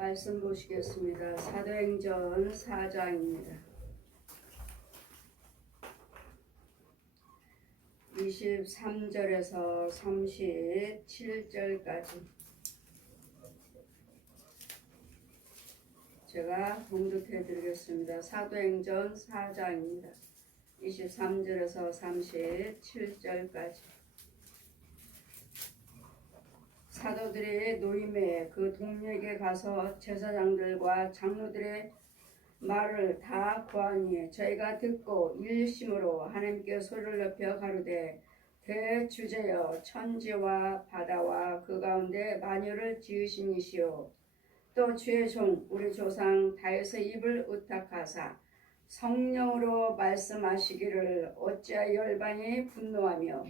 말씀 보시겠습니다. 사도행전 4장입니다. 23절에서 37절까지 제가 봉독해 드리겠습니다. 사도행전 4장입니다. 23절에서 37절까지 사도들의 노임에 그 동역에 가서 제사장들과 장로들의 말을 다 고하니 저희가 듣고 일심으로 하나님께 소리를 높여 가로되 대주제여 천지와 바다와 그 가운데 만유를 지으신 이시오 또 주의 종 우리 조상 다윗의 입을 의탁하사 성령으로 말씀하시기를 어찌하여 열방이 분노하며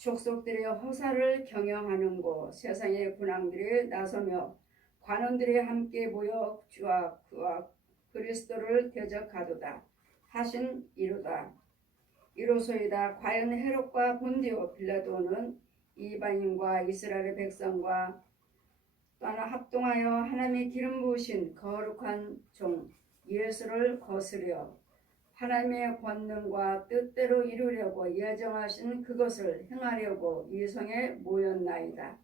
족속들의 허사를 경영하는고 세상의 군왕들이 나서며 관원들이 함께 모여 주와 그와 그리스도를 대적하도다 하신 이로다. 이로소이다. 과연 헤롯과 본디오 빌라도는 이방인과 이스라엘의 백성과 또한 합동하여 하나님의 기름 부으신 거룩한 종 예수를 거스려 하나님의 권능과 뜻대로 이루려고 예정하신 그것을 행하려고 이 성에 모였나이다.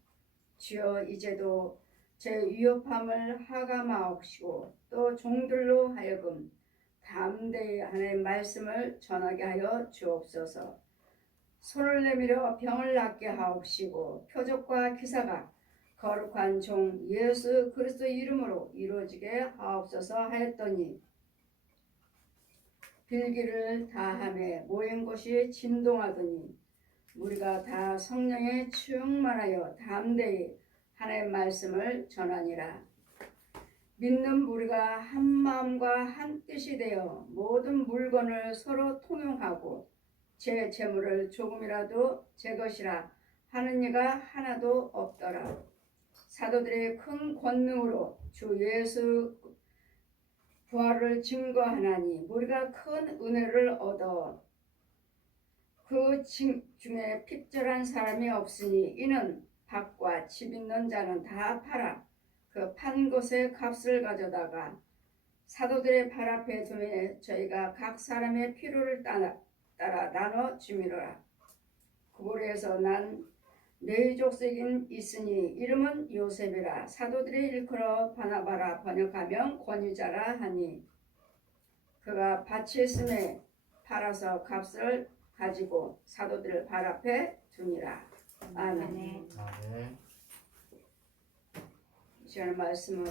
주여 이제도 제 위협함을 하감하옵시고 또 종들로 하여금 담대히 하나님의 말씀을 전하게 하여 주옵소서. 손을 내밀어 병을 낫게 하옵시고 표적과 기사가 거룩한 종 예수 그리스도 이름으로 이루어지게 하옵소서 하였더니 빌기를 다하며 모인 곳이 진동하더니 우리가 다 성령에 충만하여 담대히 하나님의 말씀을 전하니라. 믿는 무리가 한 마음과 한 뜻이 되어 모든 물건을 서로 통용하고 제 재물을 조금이라도 제 것이라 하는 이가 하나도 없더라. 사도들의 큰 권능으로 주 예수 부활을 증거하나니 우리가 큰 은혜를 얻어 그 중에 핍절한 사람이 없으니 이는 밭과 집 있는 자는 다 팔아 그 판 것의 값을 가져다가 사도들의 발 앞에 두매 저희가 각 사람의 필요를 따라 나눠 주미로라. 그고리에서 난 메이족색인 있으니 이름은 요셉이라. 사도들이 일컬어 바나바라 번역하면 권위자라 하니 그가 밭이 있음에 팔아서 값을 가지고 사도들 발 앞에 두니라. 아멘. 이 시간 말씀은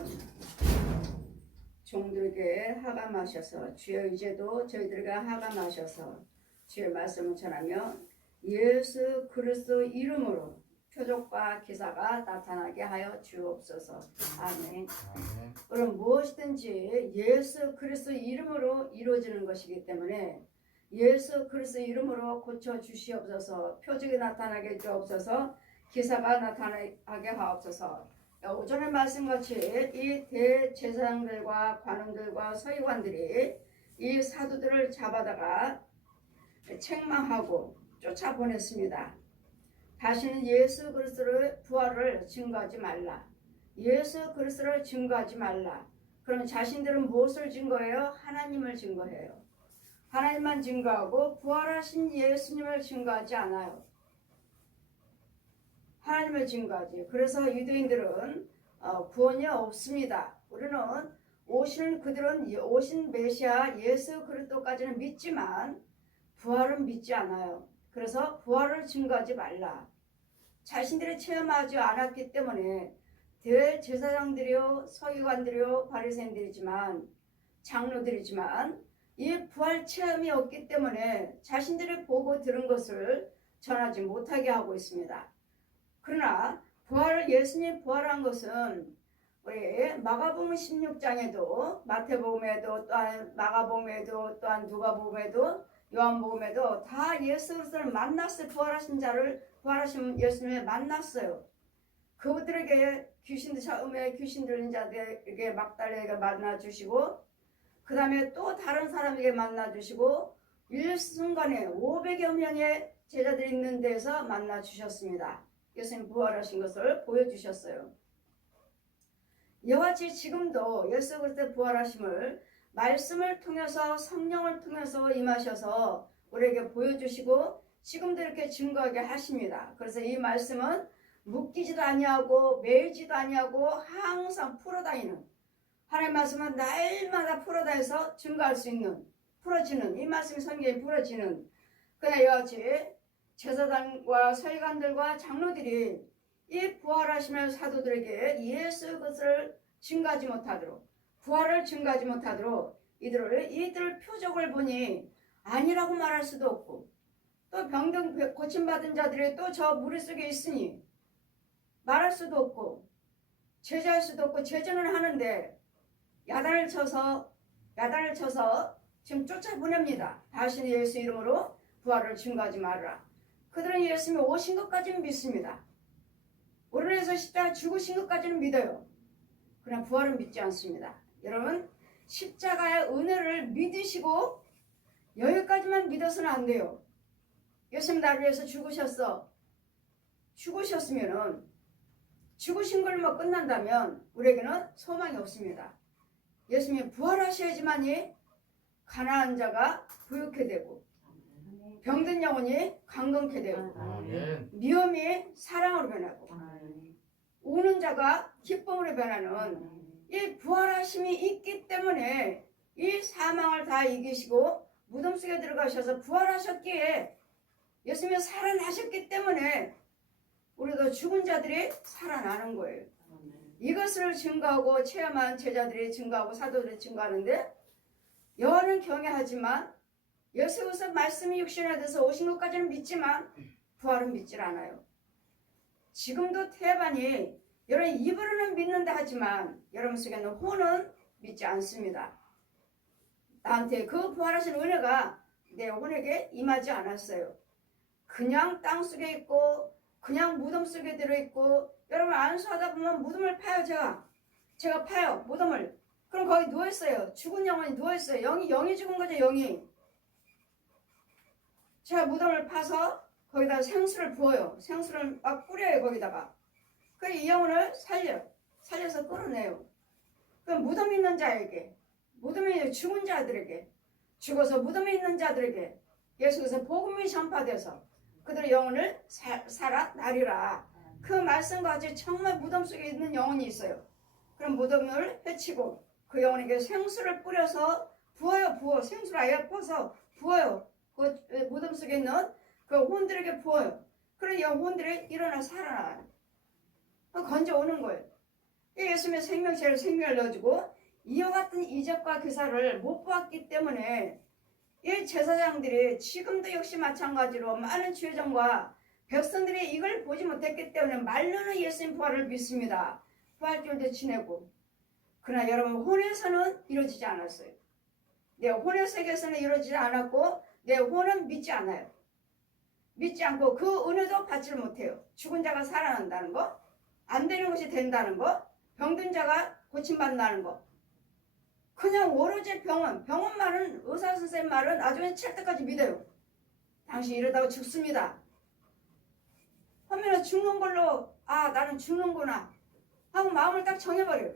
종들에게 하감하셔서 주여 이제도 저희들에게 하감하셔서 주의 말씀을 전하며 예수 그리스도 이름으로 표적과 기사가 나타나게 하여 주옵소서. 아멘. 그럼 무엇이든지 예수 그리스도 이름으로 이루어지는 것이기 때문에 예수 그리스도 이름으로 고쳐 주시옵소서. 표적이 나타나게 주옵소서. 기사가 나타나게 하옵소서. 오전의 말씀같이 이 대제사장들과 관원들과 서기관들이 이 사도들을 잡아다가 책망하고 쫓아보냈습니다. 다시는 예수 그리스도의 부활을 증거하지 말라. 예수 그리스도를 증거하지 말라. 그럼 자신들은 무엇을 증거해요? 하나님을 증거해요. 하나님만 증거하고 부활하신 예수님을 증거하지 않아요. 하나님을 증거하지. 그래서 유대인들은 구원이 없습니다. 우리는 그들은 오신 메시아 예수 그리스도까지는 믿지만 부활은 믿지 않아요. 그래서 부활을 증거하지 말라. 자신들이 체험하지 않았기 때문에 대제사장들이요 서기관들이요 바리새인들이지만 장로들이지만 이 부활 체험이 없기 때문에 자신들이 보고 들은 것을 전하지 못하게 하고 있습니다. 그러나 예수님 부활한 것은 우리 마가복음 16장에도 마태복음에도 또한 마가복음에도 또한 누가복음에도 요한복음에도 다 예수 그리스도를 만났어요. 부활하신 예수님을 만났어요. 그들에게 처음에 귀신 들린 자들에게 막달레에게 만나주시고 그 다음에 또 다른 사람에게 만나주시고 일순간에 500여 명의 제자들이 있는 데서 만나주셨습니다. 예수님 부활하신 것을 보여주셨어요. 이와 같이 지금도 예수 그리스도의 부활하심을 말씀을 통해서 성령을 통해서 임하셔서 우리에게 보여주시고 지금도 이렇게 증거하게 하십니다. 그래서 이 말씀은 묶이지도 아니하고 매이지도 아니하고 항상 풀어다니는, 하나님의 말씀은 날마다 풀어다녀서 증거할 수 있는, 풀어지는, 이 말씀이 성경에 풀어지는. 그러나 이와 같이 제사장과 서기관들과 장로들이 이 부활하시는 사도들에게 예수 그리스도를 증거하지 못하도록, 부활을 증거하지 못하도록 이들 표적을 보니 아니라고 말할 수도 없고, 또 병든 고침받은 자들이 또 저 무리 속에 있으니 말할 수도 없고 제재할 수도 없고, 제재는 하는데 야단을 쳐서 지금 쫓아보냅니다. 다시는 예수 이름으로 부활을 증거하지 말아라. 그들은 예수님이 오신 것까지는 믿습니다. 오른에서 십자가 죽으신 것까지는 믿어요. 그러나 부활은 믿지 않습니다. 여러분, 십자가의 은혜를 믿으시고 여기까지만 믿어서는 안 돼요. 예수님 나를 위해서 죽으셨으면은, 죽으신 걸로 끝난다면 우리에게는 소망이 없습니다. 예수님이 부활하셔야지만이 가난한 자가 부유케 되고, 병든 영혼이 강건케 되고, 미움이 사랑으로 변하고, 우는 자가 기쁨으로 변하는 이 부활하심이 있기 때문에 이 사망을 다 이기시고 무덤 속에 들어가셔서 부활하셨기에, 예수님이 살아나셨기 때문에 우리도 죽은 자들이 살아나는 거예요. 이것을 증거하고 체험한 제자들이 증거하고 사도들이 증거하는데, 여호와는 경외하지만 예수 그리스도 말씀이 육신화돼서 오신 것까지는 믿지만 부활은 믿질 않아요. 지금도 태반이 여러분 입으로는 믿는다 하지만 여러분 속에는 혼은 믿지 않습니다. 나한테 그 부활하신 은혜가 내 혼에게 임하지 않았어요. 그냥 땅 속에 있고 그냥 무덤 속에 들어있고, 여러분 안수하다 보면 무덤을 파요. 제가 파요 무덤을. 그럼 거기 누워있어요. 죽은 영혼이 누워있어요. 영이 죽은 거죠. 영이. 제가 무덤을 파서 거기다 생수를 부어요. 생수를 막 뿌려요. 거기다가. 그래서 이 영혼을 살려서 끌어내요. 그럼 무덤에 있는 자에게, 무덤에 죽은 자들에게, 죽어서 무덤에 있는 자들에게 예수께서 복음이 전파돼서 그들의 영혼을 살아나리라. 그 말씀과 같이 정말 무덤 속에 있는 영혼이 있어요. 그럼 무덤을 헤치고 그 영혼에게 생수를 뿌려서 부어요. 생수를 아예 퍼서 부어요. 그 무덤 속에 있는 그 혼들에게 부어요. 그런 영혼들이 일어나 살아나요. 건져오는 거예요. 예수님의 생명체를 생명을 넣어주고, 이와 같은 이적과 기사를 못 보았기 때문에 이 제사장들이 지금도 역시 마찬가지로 많은 주의정과 백성들이 이걸 보지 못했기 때문에 말로는 예수님 부활을 믿습니다. 부활절도 지내고. 그러나 여러분, 혼에서는 이루어지지 않았어요. 내 혼의 세계에서는 이루어지지 않았고 내 혼은 믿지 않아요. 믿지 않고 그 은혜도 받지를 못해요. 죽은 자가 살아난다는 거, 안 되는 것이 된다는 거, 병든 자가 고침받는다는 거. 그냥 오로지 병원 말은, 의사 선생님 말은 나중에 칠 때까지 믿어요. 당신 이러다가 죽습니다. 하면 죽는 걸로, 아 나는 죽는구나 하고 마음을 딱 정해버려요.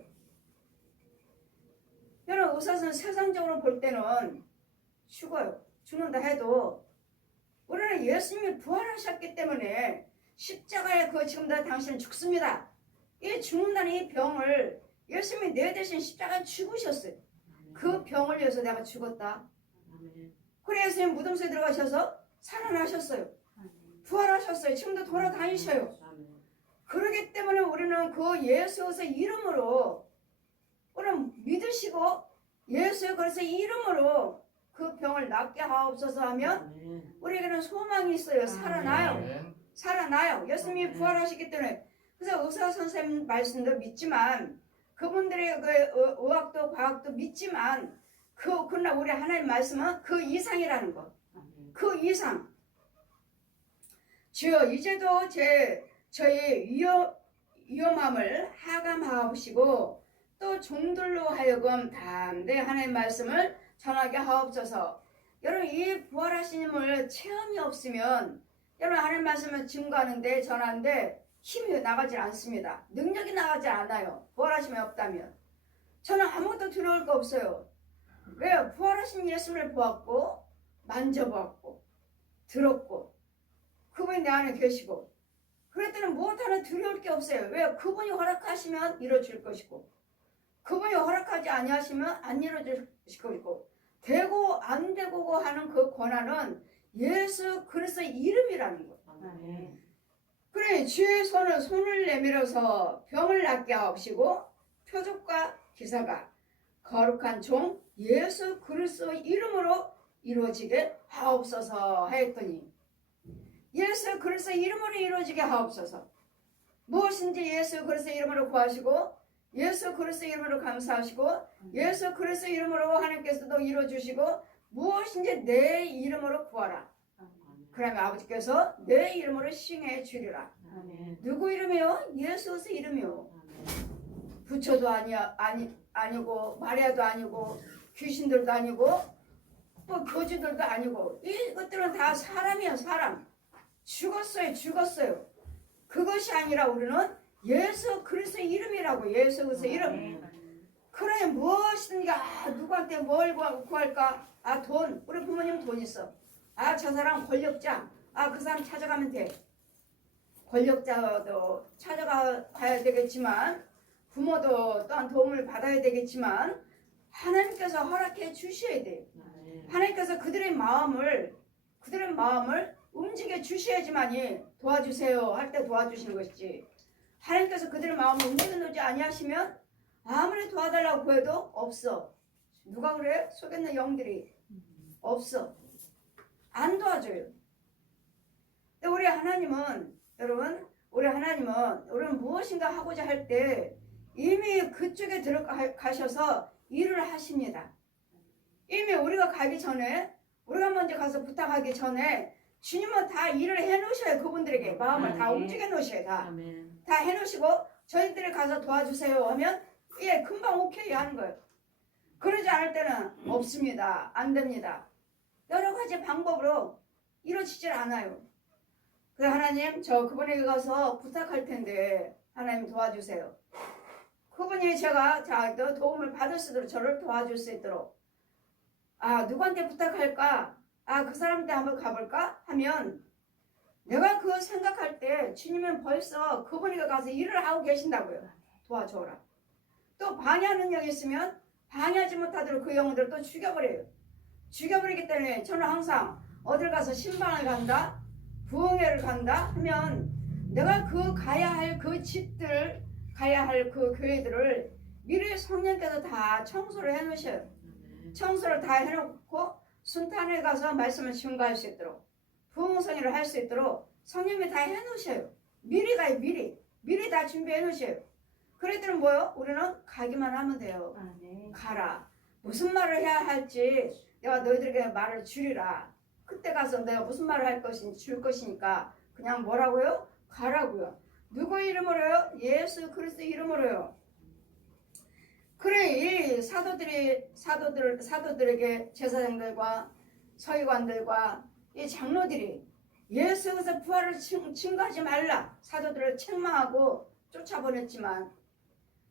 여러분, 의사 선생님 세상적으로 볼 때는 죽어요. 죽는다 해도 우리는 예수님이 부활하셨기 때문에 십자가에 그 지금 다 당신은 죽습니다. 이 죽는다는 이 병을 예수님이 내 대신 십자가에 죽으셨어요. 그 병을 위해서 내가 죽었다. 그래 예수님 무덤 속에 들어가셔서 살아나셨어요. 부활하셨어요. 지금도 돌아다니셔요. 그러기 때문에 우리는 그 예수의 이름으로 우리는 믿으시고, 예수의 그리스도의 이름으로 그 병을 낫게 하옵소서 하면 우리에게는 소망이 있어요. 살아나요. 예수님이 부활하시기 때문에. 그래서 의사 선생님 말씀도 믿지만, 그분들의 그 의학도 과학도 믿지만, 그러나 우리 하나님 말씀은 그 이상이라는 것. 그 이상. 주여 이제도 저희 위험함을 하감하옵시고, 또 종들로 하여금 담대히 하나님의 말씀을 전하게 하옵소서. 여러분, 이 부활하신 힘을 체험이 없으면, 여러분 하나님 말씀을 증거하는데 전하는데 힘이 나가지 않습니다. 능력이 나가지 않아요. 부활하심이 없다면. 저는 아무것도 두려울 거 없어요. 왜요? 부활하신 예수님을 보았고 만져보았고 들었고 그분이 내 안에 계시고 그랬더니 무엇 하나 두려울 게 없어요. 왜요? 그분이 허락하시면 이루어질 것이고 그분이 허락하지 아니하시면 안 이루어질 것이고 되고 안 되고 하는 그 권한은 예수 그리스도의 이름이라는 거예요. 아멘. 그래 주의 손을 내밀어서 병을 낫게 하옵시고 표적과 기사가 거룩한 종 예수 그리스도의 이름으로 이루어지게 하옵소서 하였더니 예수 그리스도의 이름으로 이루어지게 하옵소서. 무엇인지 예수 그리스도의 이름으로 구하시고 예수 그리스도의 이름으로 감사하시고 예수 그리스도의 이름으로 하나님께서도 이루어주시고 무엇인지 내 이름으로 구하라. 그러면 아버지께서 내 이름으로 시행해 주리라. 아멘. 누구 이름이요? 예수 그리스도 이름이요. 부처도 아니고 마리아도 아니고 귀신들도 아니고 뭐 교주들도 아니고 이것들은 다 사람이야. 사람. 죽었어요. 그것이 아니라 우리는 예수 그리스도의 이름이라고. 예수 그리스도의 이름. 그래 무엇인가 누구한테 뭘 구할까? 돈. 우리 부모님 돈 있어. 저 사람 권력자. 그 사람 찾아가면 돼. 권력자도 찾아가야 되겠지만 부모도 또한 도움을 받아야 되겠지만 하나님께서 허락해 주셔야 돼요. 하나님께서 그들의 마음을 움직여 주셔야지만이 도와주세요 할 때 도와주시는 것이지. 하나님께서 그들의 마음을 움직여 놓지 아니하시면 아무리 도와달라고 구해도 없어. 누가 그래? 속에 있는 영들이 없어. 안 도와줘요. 근데 우리 하나님은 여러분 우리는 무엇인가 하고자 할 때 이미 그쪽에 들어가셔서 일을 하십니다. 이미 우리가 가기 전에 우리가 먼저 가서 부탁하기 전에 주님은 다 일을 해놓으셔요. 그분들에게 마음을 다 움직여 놓으셔요. 다 해놓으시고 저희들이 가서 도와주세요 하면 금방 오케이 하는 거예요. 그러지 않을 때는 없습니다. 안 됩니다. 여러 가지 방법으로 이루어지질 않아요. 그래서 하나님 그분에게 가서 부탁할 텐데 하나님 도와주세요. 그분이 제가 도움을 받을 수 있도록 저를 도와줄 수 있도록 누구한테 부탁할까? 그 사람한테 한번 가볼까? 하면 내가 그거 생각할 때 주님은 벌써 그분에게 가서 일을 하고 계신다고요. 도와줘라. 또 방해하는 영이 있으면 방해하지 못하도록 그 영혼들을 또 죽여버려요. 죽여버리기 때문에 저는 항상 어딜 가서 신방을 간다, 부흥회를 간다 하면 내가 가야 할 그 집들, 가야 할 그 교회들을 미리 성령께서 다 청소를 해놓으셔요. 청소를 다 해놓고 순탄에 가서 말씀을 증거할 수 있도록 부흥성회를 할 수 있도록 성령이 다 해놓으셔요. 미리 가요. 미리 다 준비해 놓으셔요. 그랬더니 뭐요? 우리는 가기만 하면 돼요. 가라. 무슨 말을 해야 할지 내가 너희들에게 말을 주리라. 그때 가서 내가 무슨 말을 할 것인지 줄 것이니까 그냥 뭐라고요? 가라고요. 누구 이름으로요? 예수 그리스도 이름으로요. 그래 이 사도들에게 제사장들과 서기관들과 이 장로들이 예수께서 부활을 증거하지 말라 사도들을 책망하고 쫓아보냈지만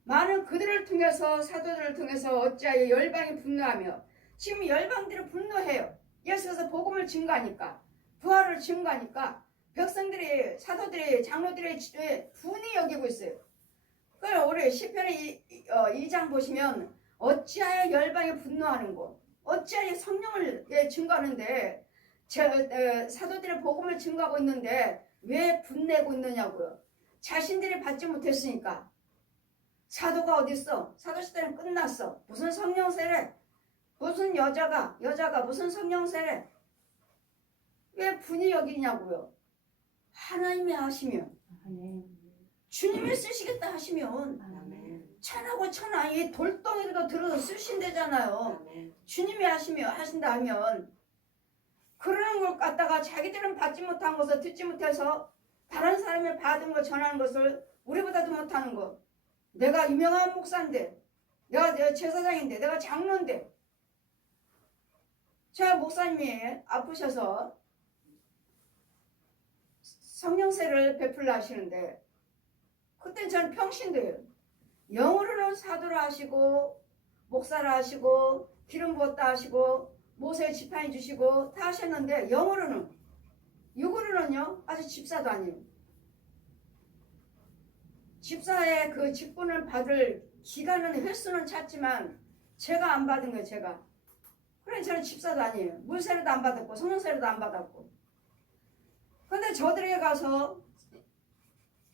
많은 그들을 통해서 사도들을 통해서 어찌하여 열방이 분노하며 지금 열방들이 분노해요. 예수께서 복음을 증거하니까 부활을 증거하니까 백성들이 사도들이 장로들의 분이 여기고 있어요. 그래서 우리 시편의 2장 보시면 어찌하여 열방이 분노하는고 어찌하여 성령을 증거하는데 사도들의 복음을 증거하고 있는데 왜 분내고 있느냐고요. 자신들이 받지 못했으니까. 사도가 어디 있어? 사도 시대는 끝났어. 무슨 성령 세례? 무슨 여자가 무슨 성령 세례? 왜 분이 여기냐고요. 하나님이 하시면 주님이 쓰시겠다 하시면 천하고 천하 이 돌덩이도 들어서 쓰신대잖아요. 주님이 하신다 하면 그러는 걸 갖다가 자기들은 받지 못한 것을 듣지 못해서 다른 사람이 받은 걸 전하는 것을 우리보다도 못하는 것. 내가 유명한 목사인데 내가 제사장인데 내가 장로인데 제가 목사님이 아프셔서 성령세를 베풀라 하시는데 그때 저는 평신도예요. 영으로는 사도를 하시고 목사를 하시고 기름 부었다 하시고 모세 지팡이 주시고 다 하셨는데 영으로는 육으로는요 아주 집사도 아니에요. 집사의 그 직분을 받을 기간은 횟수는 찾지만 제가 안 받은 거예요. 제가. 그래 저는 집사도 아니에요. 물세례도 안 받았고 성령세례도 안 받았고. 근데 저들에게 가서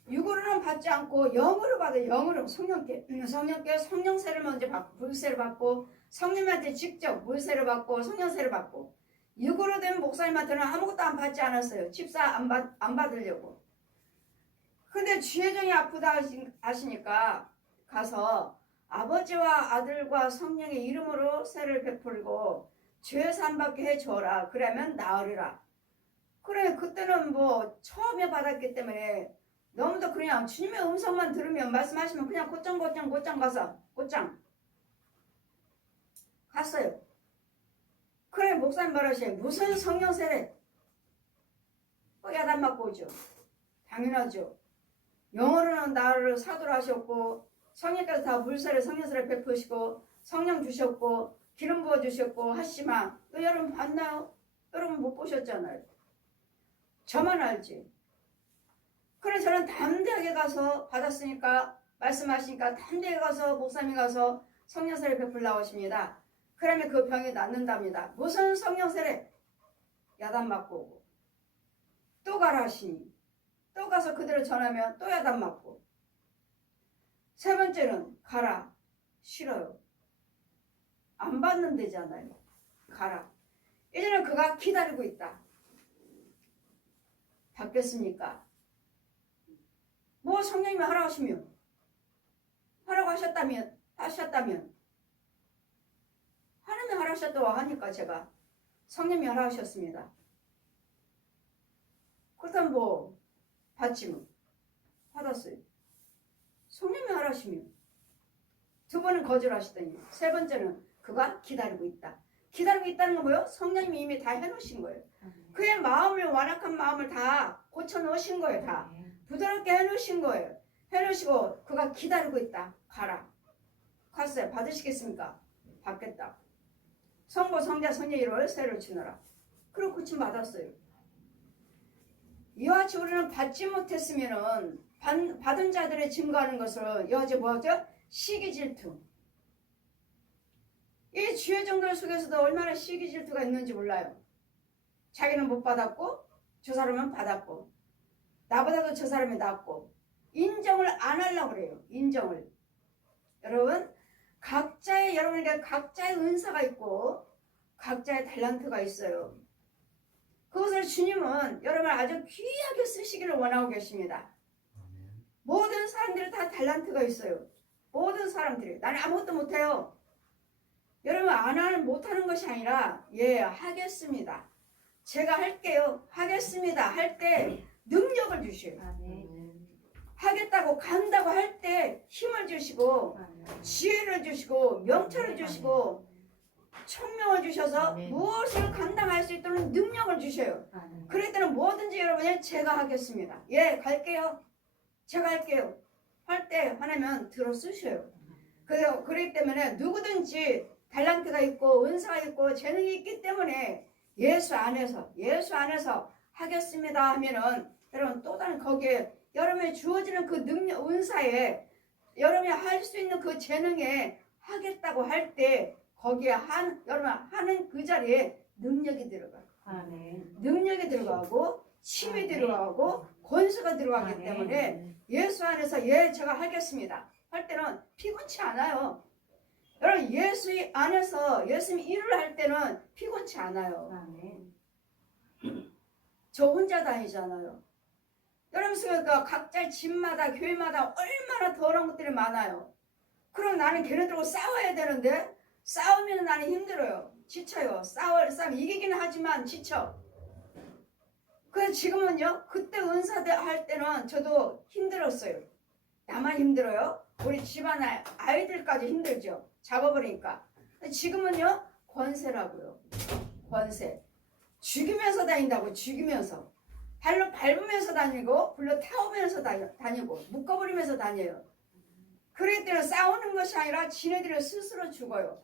육으로는 받지 않고 영으로 받아요. 영으로 성령께 성령세를 먼저 받고 물세를 받고 성령한테 직접 물세를 받고 성령세를 받고 육으로 된 목사님한테는 아무것도 안 받지 않았어요. 집사 안 받으려고. 근데 주혜정이 아프다 하시니까 가서 아버지와 아들과 성령의 이름으로 세를 베풀고 죄 사함받게 해줘라. 그러면 나으리라. 그래 그때는 뭐 처음에 받았기 때문에 너무도 그냥 주님의 음성만 들으면 말씀하시면 그냥 곧장 가서 곧장 갔어요. 그래 목사님 말하시면 무슨 성령 세례 야단 맞고 오죠. 당연하죠. 영어로는 나를 사도로 하셨고 성령께서 다 물세례 성령세례 베푸시고 성령 주셨고 기름 부어 주셨고 하시지만 또 여러분 봤나요? 여러분 못 보셨잖아요. 저만 알지. 그래 저는 담대하게 가서 받았으니까 말씀하시니까 담대하게 가서 목사님이 가서 성령세례 베풀라고 하십니다. 그러면 그 병이 낫는답니다. 무슨 성령세례? 야단 맞고 오고 또 가라 하시니 또 가서 그대로 전하면 또 야단 맞고 세 번째는 가라. 싫어요. 안 받는 데잖아요. 가라. 이제는 그가 기다리고 있다. 받겠습니까? 뭐 성령님이 하라고 하시면 하라고 하셨다면 하나님이 하라고 하니까 제가 성령님이 하라고 하셨습니다. 그렇다면 뭐 받지면 받았어요. 성령님이 하라고 하시면 두 번은 거절하시더니 세 번째는 그가 기다리고 있다. 기다리고 있다는 건 뭐예요? 성령님이 이미 다 해놓으신 거예요. 그의 마음을 완악한 마음을 다 고쳐놓으신 거예요. 다 부드럽게 해놓으신 거예요. 해놓으시고 그가 기다리고 있다. 가라. 갔어요. 받으시겠습니까? 받겠다. 성부 성자 성령 이름으로 세를 주너라. 그리고 고침 받았어요. 이와 같이 우리는 받지 못했으면은 받은 자들의 증거하는 것을 이와 같이 뭐죠? 시기 질투. 이 주의 정도를 속에서도 얼마나 시기 질투가 있는지 몰라요. 자기는 못 받았고 저 사람은 받았고 나보다도 저 사람이 낫고 인정을 안 하려고 그래요. 인정을. 여러분 여러분에게 각자의 은사가 있고 각자의 탤런트가 있어요. 그것을 주님은 여러분을 아주 귀하게 쓰시기를 원하고 계십니다. 모든 사람들이 다 탤런트가 있어요. 모든 사람들이. 나는 아무것도 못해요. 여러분 못하는 것이 아니라 하겠습니다. 제가 할게요. 하겠습니다. 할 때 능력을 주셔요. 하겠다고 간다고 할 때 힘을 주시고 지혜를 주시고 명철을 주시고 총명을 주셔서 무엇을 감당할 수 있도록 능력을 주셔요. 그럴 때는 뭐든지 여러분이 제가 하겠습니다. 갈게요. 제가 할게요. 할 때 하나면 들어 쓰셔요. 그렇기 때문에 누구든지 탤런트가 있고 은사가 있고 재능이 있기 때문에 예수 안에서 하겠습니다 하면은 여러분 또 다른 거기에 여러분이 주어지는 그 능력 은사에 여러분이 할 수 있는 그 재능에 하겠다고 할 때 거기에 여러분 하는 그 자리에 능력이 들어가요. 능력이 들어가고 힘이 들어가고 권세가 들어가기 때문에 예수 안에서 제가 하겠습니다 할 때는 피곤치 않아요. 여러분 예수 안에서 예수님 일을 할 때는 피곤치 않아요. 저 혼자 다니잖아요. 여러분 그러니까 각자 집마다 교회마다 얼마나 더러운 것들이 많아요. 그럼 나는 걔네들하고 싸워야 되는데 싸우면 나는 힘들어요. 지쳐요. 싸움 이기기는 하지만 지쳐. 그래서 지금은요 그때 은사대 할 때는 저도 힘들었어요. 나만 힘들어요? 우리 집안 아이들까지 힘들죠. 잡아버리니까. 지금은요 권세라고요. 권세. 죽이면서 다닌다고. 죽이면서. 발로 밟으면서 다니고 불로 태우면서 다니고 묶어버리면서 다녀요. 그럴 때는 싸우는 것이 아니라 지네들이 스스로 죽어요.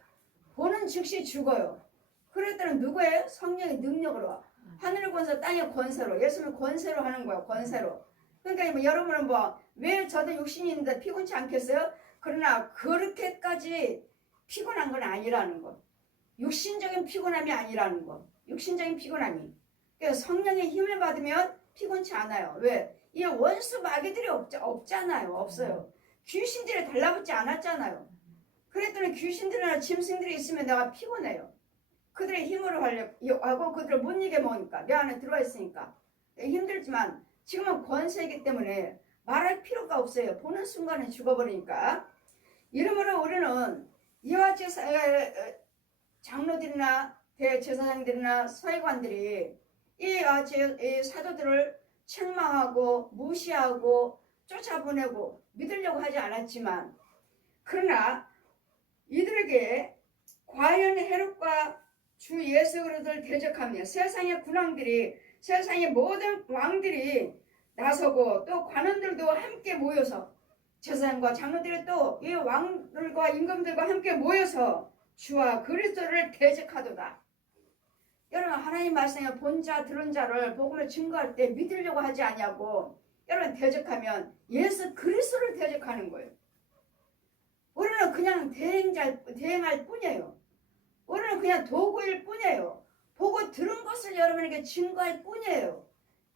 보는 즉시 죽어요. 그럴 때는 누구예요? 성령의 능력으로, 하늘의 권세 땅의 권세로, 예수님의 권세로 하는 거예요. 권세로. 그러니까 뭐 여러분은 뭐 왜 저도 육신이 있는데 피곤치 않겠어요? 그러나 그렇게까지 피곤한 건 아니라는 거. 육신적인 피곤함이 아니라는 거. 육신적인 피곤함이. 그래서 성령의 힘을 받으면 피곤치 않아요. 왜? 이 원수 마귀들이 없잖아요. 없어요. 귀신들이 달라붙지 않았잖아요. 그랬더니 귀신들이나 짐승들이 있으면 내가 피곤해요. 그들의 힘으로 하고 그들을 못 이겨 먹으니까 내 안에 들어와 있으니까 힘들지만 지금은 권세이기 때문에 말할 필요가 없어요. 보는 순간에 죽어버리니까. 이러므로 우리는 이와 같이 장로들이나 대제사장들이나 서기관들이 이와 같이 사도들을 책망하고 무시하고 쫓아보내고 믿으려고 하지 않았지만, 그러나 이들에게 과연 헤롯과 주 예수 그리스도를 대적하며 세상의 군왕들이, 세상의 모든 왕들이 나서고 또 관원들도 함께 모여서, 제사장과 장로들이 또 이 왕들과 임금들과 함께 모여서 주와 그리스도를 대적하도다. 여러분, 하나님 말씀에 본 자 들은 자를 복음을 증거할 때 믿으려고 하지 아니하고 여러분 대적하면 예수 그리스도를 대적하는 거예요. 우리는 그냥 대행할 뿐이에요. 우리는 그냥 도구일 뿐이에요. 보고 들은 것을 여러분에게 증거할 뿐이에요.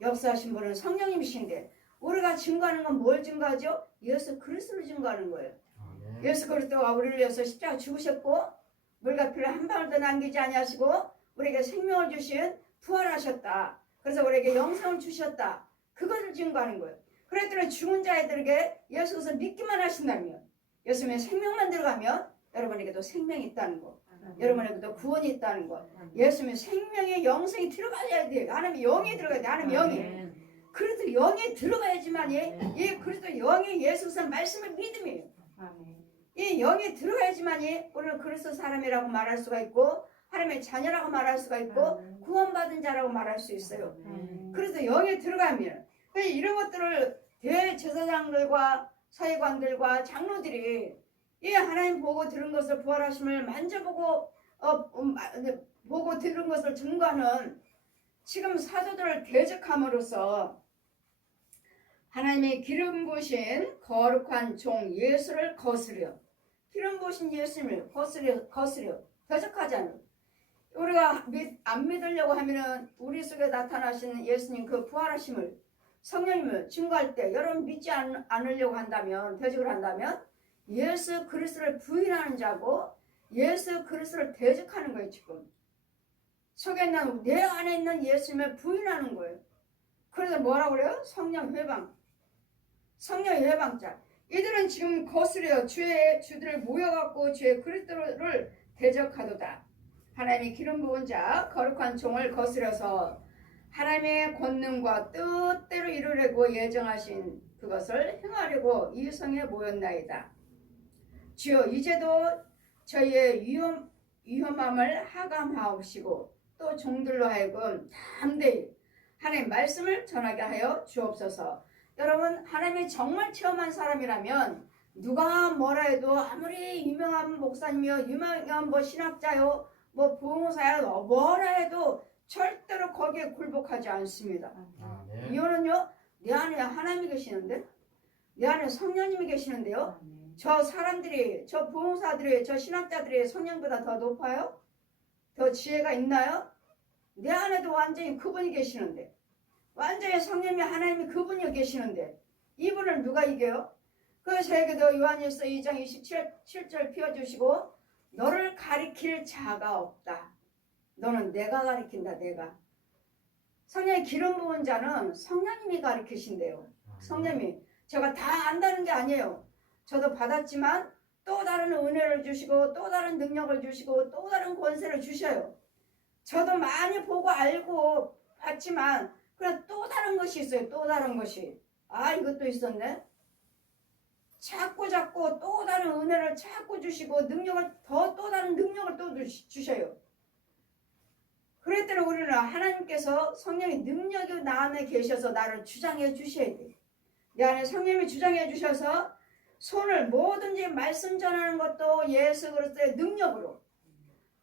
역사하신 분은 성령님이신데 우리가 증거하는 건 뭘 증거하죠? 예수 그리스도를 증거하는 거예요. 예수 그리스도가 우리를 위해서 십자가 죽으셨고 물과 피를 한 방울도 남기지 아니하시고 우리에게 생명을 주신 부활하셨다. 그래서 우리에게 영생을 주셨다. 그것을 증거하는 거예요. 그랬더니 죽은 자들에게 예수께서 믿기만 하신다면, 예수님의 생명만 들어가면 여러분에게도 생명이 있다는 거, 여러분에게도 구원이 있다는 거, 예수님의 생명의 영생이 들어가야 돼요. 하나님의 영이 들어가야 돼. 하나님의 영이. 그래도 영이 들어가야지만이 이 그리스도 영이 예수께서 말씀을 믿음이에요. 이 영이 들어가야지만이 우리는 그리스도 사람이라고 말할 수가 있고 하나님의 자녀라고 말할 수가 있고 구원받은 자라고 말할 수 있어요. 그래서 영이 들어가면 이런 것들을 대제사장들과 서기관들과 장로들이 이 하나님 보고 들은 것을 부활하심을 만져보고 보고 들은 것을 증거하는 지금 사도들을 대적함으로써 하나님의 기름 부으신 거룩한 종 예수를 거스려, 기름 부으신 예수님을 거스려 대적하잖아요. 우리가 안 믿으려고 하면은 우리 속에 나타나시는 예수님 그 부활하심을, 성령님을 증거할 때 여러분 믿지 않으려고 한다면, 대적을 한다면 예수 그리스도를 부인하는 자고 예수 그리스도를 대적하는 거예요. 지금 속에 있는 내 안에 있는 예수님을 부인하는 거예요. 그래서 뭐라고 그래요? 성령 회방, 성령 회방자. 이들은 지금 거스려 주들을 모여갖고 주의 그리스도를 대적하도다. 하나님의 기름 부은 자 거룩한 종을 거스려서 하나님의 권능과 뜻대로 이루려고 예정하신 그것을 행하려고 이 성에 모였나이다. 주여 이제도 저희의 위험함을 하감하옵시고 또 종들로 하여금 담대히 하나님의 말씀을 전하게 하여 주옵소서. 여러분, 하나님이 정말 체험한 사람이라면 누가 뭐라 해도 아무리 유명한 목사님이요, 유명한 뭐 신학자요, 뭐 부흥사요, 뭐라 해도 절대로 거기에 굴복하지 않습니다. 이유는요, 내 안에 하나님이 계시는데, 내 안에 성령님이 계시는데요. 저 사람들이, 저 부흥사들이, 저 신학자들이 성령보다 더 높아요? 더 지혜가 있나요? 내 안에도 완전히 그분이 계시는데, 완전히 성령이 하나님이 그분이 계시는데 이분을 누가 이겨요? 그래서 저에게도 요한일서 2장 27절 피워주시고 너를 가리킬 자가 없다. 너는 내가 가리킨다. 내가. 성령의 기름 부은 자는 성령님이 가리키신대요. 성령님이. 제가 다 안다는 게 아니에요. 저도 받았지만 또 다른 은혜를 주시고 또 다른 능력을 주시고 또 다른 권세를 주셔요. 저도 많이 보고 알고 봤지만 그래 또 다른 것이 있어요. 또 다른 것이. 아, 이것도 있었네. 자꾸 또 다른 은혜를 자꾸 주시고 능력을 또 다른 능력을 또 주셔요. 그랬더니 우리는 하나님께서 성령의 능력이 나 안에 계셔서 나를 주장해 주셔야 돼. 내 안에 성령이 주장해 주셔서 손을 뭐든지 말씀 전하는 것도 예수 그리스도의 능력으로,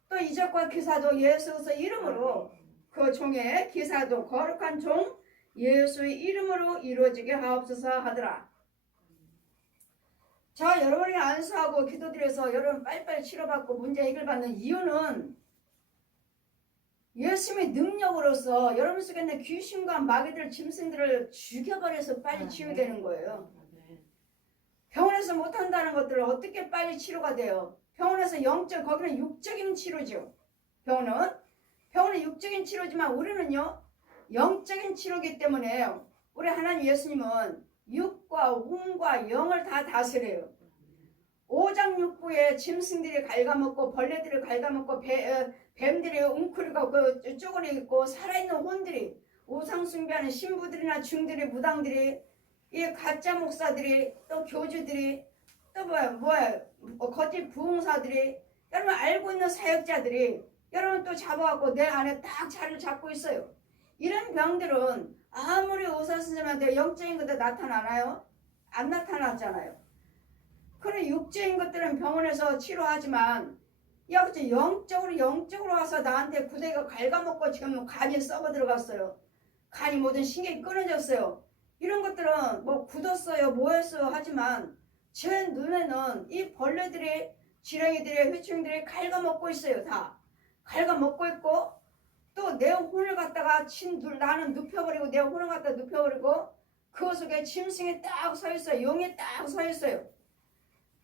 또 이적과 기사도 예수 그리스도의 이름으로, 그 종의 기사도 거룩한 종 예수의 이름으로 이루어지게 하옵소서 하더라. 자, 여러분이 안수하고 기도드려서 여러분 빨리빨리 치료받고 문제 해결받는 이유는 예수님의 능력으로서 여러분 속에 있는 귀신과 마귀들, 짐승들을 죽여버려서 빨리 치유되는 거예요. 병원에서 못한다는 것들을 어떻게 빨리 치료가 돼요? 병원에서 거기는 육적인 치료죠. 병원은 육적인 치료지만 우리는요, 영적인 치료이기 때문에 우리 하나님 예수님은 육과 운과 영을 다 다스려요. 오장육부에 짐승들이 갉아먹고 벌레들이 갉아먹고 뱀들이 웅크리고 그 쪼그려 있고 살아있는 혼들이, 우상숭배하는 신부들이나 중들이, 무당들이, 이 가짜 목사들이, 또 교주들이, 또 거짓 부흥사들이, 여러분 알고 있는 사역자들이 여러분 또 잡아갖고 내 안에 딱 자리를 잡고 있어요. 이런 병들은 아무리 의사 선생님한테 영적인 것들 나타나나요? 안 나타났잖아요. 그런 육적인 것들은 병원에서 치료하지만 여기서 영적으로 와서 나한테 구데기가 갉아먹고 지금 간이 썩어 들어갔어요. 간이 모든 신경이 끊어졌어요. 이런 것들은 뭐 굳었어요, 뭐했어요 하지만 제 눈에는 이 벌레들이, 지렁이들이, 회충들이 갉아먹고 있어요. 다 갉아먹고 있고, 또 내 혼을 갖다가 나는 눕혀버리고, 내 혼을 갖다가 눕혀버리고, 그 속에 짐승이 딱 서 있어요. 용이 딱 서 있어요.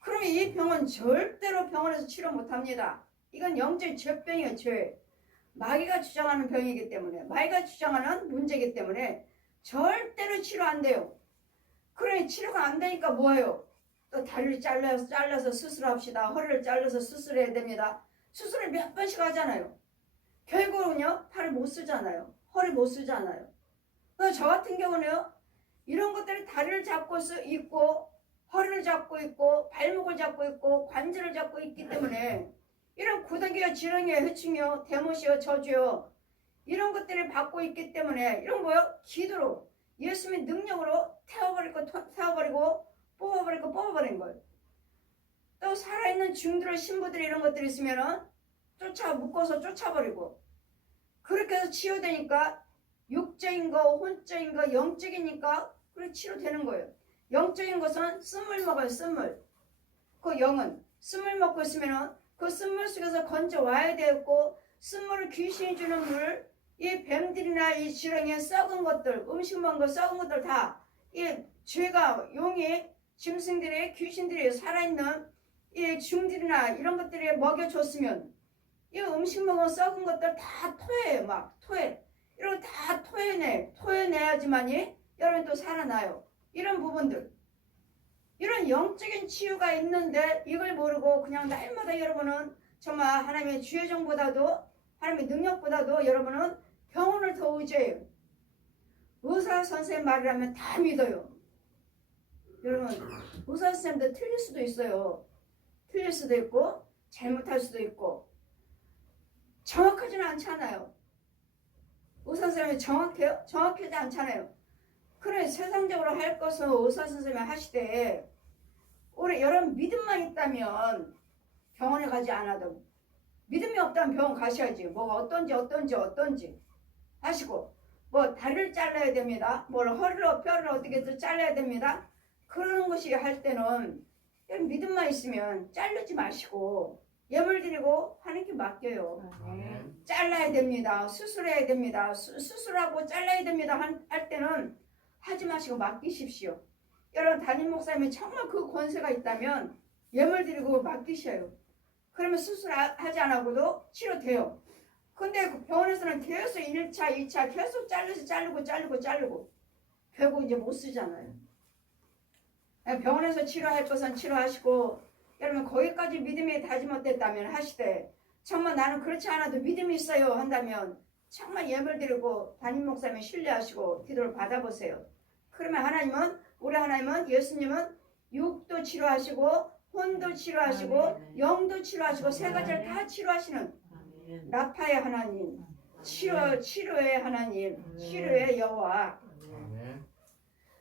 그러면 이 병은 절대로 병원에서 치료 못합니다. 이건 영적 죄병이에요. 죄. 마귀가 주장하는 병이기 때문에, 마귀가 주장하는 문제이기 때문에 절대로 치료 안 돼요. 그러니 치료가 안 되니까 뭐예요? 또 다리를 잘라서 수술합시다. 허리를 잘라서 수술해야 됩니다. 수술을 몇 번씩 하잖아요. 결국은요, 팔을 못 쓰잖아요. 허리 못 쓰잖아요. 저 같은 경우는요, 이런 것들이 다리를 잡고 있고, 허리를 잡고 있고, 발목을 잡고 있고, 관절을 잡고 있기 때문에 이런 구더기와 지렁이와 해충이요, 대못이요, 저주요, 이런 것들을 받고 있기 때문에 이런 거요, 기도로 예수님의 능력으로 태워버리고 뽑아버린 거예요. 또 살아있는 중들, 신부들 이런 것들이 있으면은 묶어서 쫓아버리고, 그렇게 해서 치유되니까 육적인 거, 혼적인 거, 영적이니까 그렇게 치료되는 거예요. 영적인 것은 쓴물 먹어요. 쓴물. 그 영은 쓴물 먹고 있으면은 그 쓴물 속에서 건져 와야 되고, 쓴물을 귀신이 주는 물, 이 뱀들이나 이 지렁이 썩은 것들, 음식 먹은 거 썩은 것들 다 이 죄가, 용이, 짐승들이, 귀신들이 살아있는 이 중들이나 이런 것들이 먹여줬으면 이 음식 먹은 썩은 것들 다 토해요. 막 토해. 이런 거 다 토해내야지만이 여러분 또 살아나요. 이런 부분들, 이런 영적인 치유가 있는데 이걸 모르고 그냥 날마다 여러분은 정말 하나님의 주의정보다도, 하나님의 능력보다도 여러분은 병원을 더 의지해요. 의사 선생님 말이라면 다 믿어요. 여러분, 의사 선생님도 틀릴 수도 있어요. 틀릴 수도 있고 잘못할 수도 있고 정확하지는 않잖아요. 의사 선생님이 정확해요? 정확하지 않잖아요. 그래, 세상적으로 할 것은 의사 선생님이 하시되, 우리 여러분 믿음만 있다면 병원에 가지 않아도, 믿음이 없다면 병원 가셔야지. 뭐가 어떤지 하시고, 뭐 다리를 잘라야 됩니다. 뼈를 어떻게 잘라야 됩니다. 그런 것이 할 때는 믿음만 있으면 자르지 마시고 예물 드리고 하나님께 맡겨요. 잘라야 됩니다. 수술해야 됩니다. 수술하고 잘라야 됩니다. 할 때는 하지 마시고 맡기십시오. 여러분 담임 목사님이 정말 그 권세가 있다면 예물 드리고 맡기셔요. 그러면 수술하지 않아도 치료돼요. 근데 그 병원에서는 계속 1차, 2차 계속 자르고 결국 이제 못 쓰잖아요. 병원에서 치료할 것은 치료하시고, 여러분 거기까지 믿음이 다짐못됐다면 하시되, 정말 나는 그렇지 않아도 믿음이 있어요 한다면 정말 예물 드리고 담임 목사님 신뢰하시고 기도를 받아보세요. 그러면 우리 하나님은 예수님은 육도 치료하시고 혼도 치료하시고 영도 치료하시고 세 가지를 다 치료하시는 라파의 하나님, 치료의 하나님, 치료의 여호와. 아멘.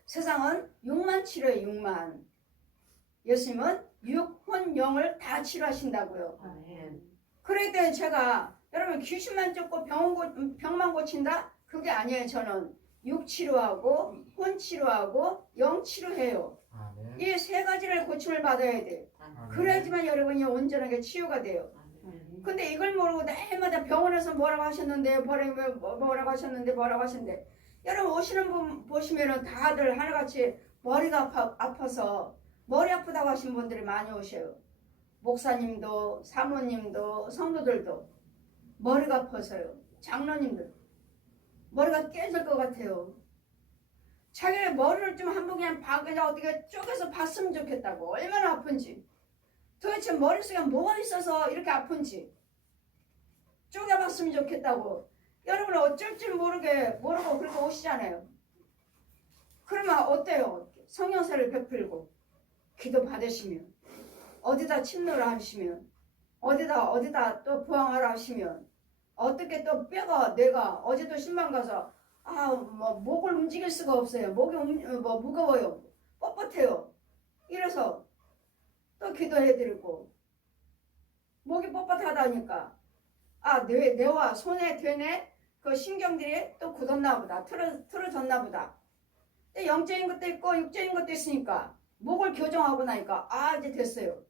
세상은 육만 치료해, 육만. 예수님은 육, 혼, 영을 다 치료하신다고요. 그럴 때 제가 여러분 귀신만 쫓고 병만 고친다? 그게 아니에요. 저는 육 치료하고 혼 치료하고 영 치료해요. 아멘. 이 세 가지를 고침을 받아야 돼. 그래야지만 여러분이 온전하게 치유가 돼요. 근데 이걸 모르고 날마다 병원에서 뭐라고 하셨는데 뭐라고 하셨는데 여러분 오시는 분 보시면은 다들 하나같이 머리가 아파서 머리 아프다고 하신 분들이 많이 오셔요. 목사님도 사모님도 성도들도 머리가 아파서요. 장로님들 머리가 깨질 것 같아요. 자기 머리를 좀 한번 그냥 어떻게 쪼개서 봤으면 좋겠다고. 얼마나 아픈지. 도대체 머릿속에 뭐가 있어서 이렇게 아픈지 쪼개봤으면 좋겠다고. 여러분 어쩔 줄 모르고 그렇게 오시잖아요. 그러면 어때요? 성령세를 베풀고 기도 받으시면 어디다 침노를 하시면 어디다 또 부항하라 하시면 어떻게 또 뇌가 어제도 신방 가서 목을 움직일 수가 없어요. 목이 무거워요. 뻣뻣해요. 이래서 또 기도해드리고 목이 뻣뻣하다니까 뇌와 손에 되네 그 신경들이 또 굳었나 보다. 틀어졌나 보다. 영적인 것도 있고 육적인 것도 있으니까 목을 교정하고 나니까 이제 됐어요.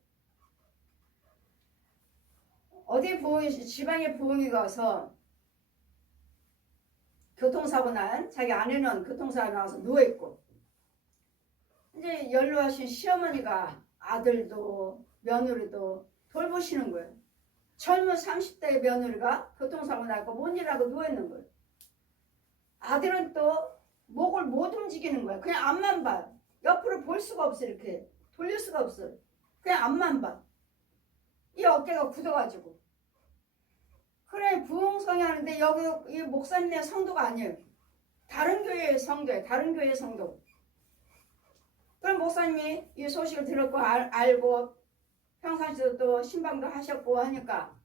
어디 지방에 부흥이 가서 교통사고 난 자기 아내는 교통사고 나서 누워있고 이제 연로하신 시어머니가 아들도 며느리도 돌보시는 거예요. 젊은 30대의 며느리가 교통사고 나고 못 일하고 누워있는 거예요. 아들은 또 목을 못 움직이는 거예요. 그냥 앞만 봐요. 옆으로 볼 수가 없어요. 이렇게 돌릴 수가 없어요. 그냥 앞만 봐. 이 어깨가 굳어가지고. 그래 부흥성이 하는데 여기 이 목사님의 성도가 아니에요. 다른 교회의 성도예요. 다른 교회의 성도. 그럼 목사님이 이 소식을 들었고 알고 평상시에도 또 신방도 하셨고 하니까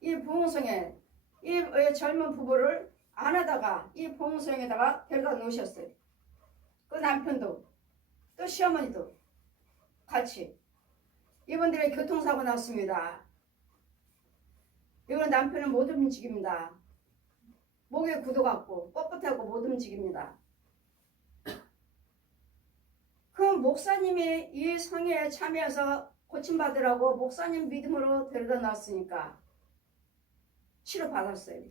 이 부흥성에 이 젊은 부부를 안에다가 이 부흥성에다가 데려다 놓으셨어요. 그 남편도 또 시어머니도 같이 이분들의 교통사고 났습니다. 이건 남편은 못 움직입니다. 목에 굳어갖고 뻣뻣하고 못 움직입니다. 그 목사님이 이 성회에 참여해서 고침받으라고 목사님 믿음으로 데려다 놨으니까 치료받았어요.